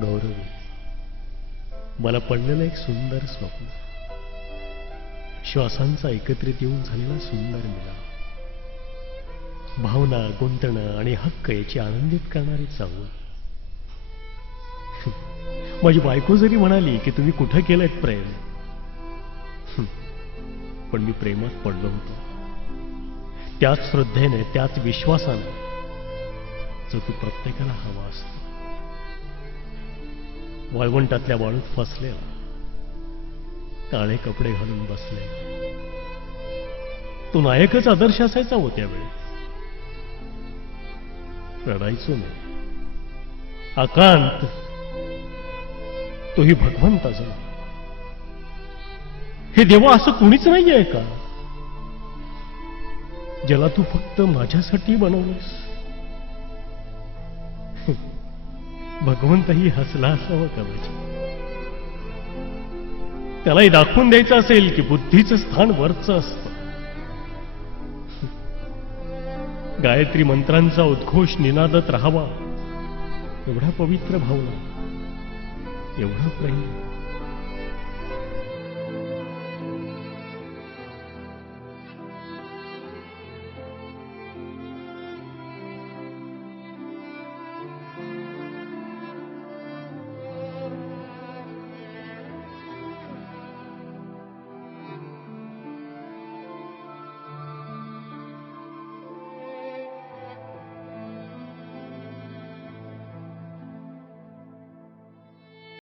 गौरवी, मला पडलेलं एक सुंदर स्वप्न, श्वासांचा एकत्रित येऊन झालेला सुंदर मिलाप, भावना, गुंतणं आणि हक्क याची आनंदित करणारी चाहूल. माझी बायको जरी म्हणाली की तुम्ही कुठं केलंय प्रेम, पण मी प्रेमात पडलो होतो, त्याच श्रद्धेने, त्याच विश्वासाने जो तू प्रत्येकाला हवा असतो. वाळवंटातल्या वाळूत फसलेला, काळे कपडे घालून बसलेला, तो नायकच आदर्श असायचा हो त्यावेळी. रडायचो नाही, आकांत तोही भगवंताचा. हे देवा, असं कुणीच नाहीये का ज्याला तू फक्त माझ्यासाठी बनवलंस? भगवंतही हसला असावा कदाचित. त्यालाही दाखवून द्यायचं असेल की बुद्धीचं स्थान वरचं असतं. गायत्री मंत्रांचा उद्घोष निनादत राहावा, एवढा पवित्र भावना, एवढं प्रेम.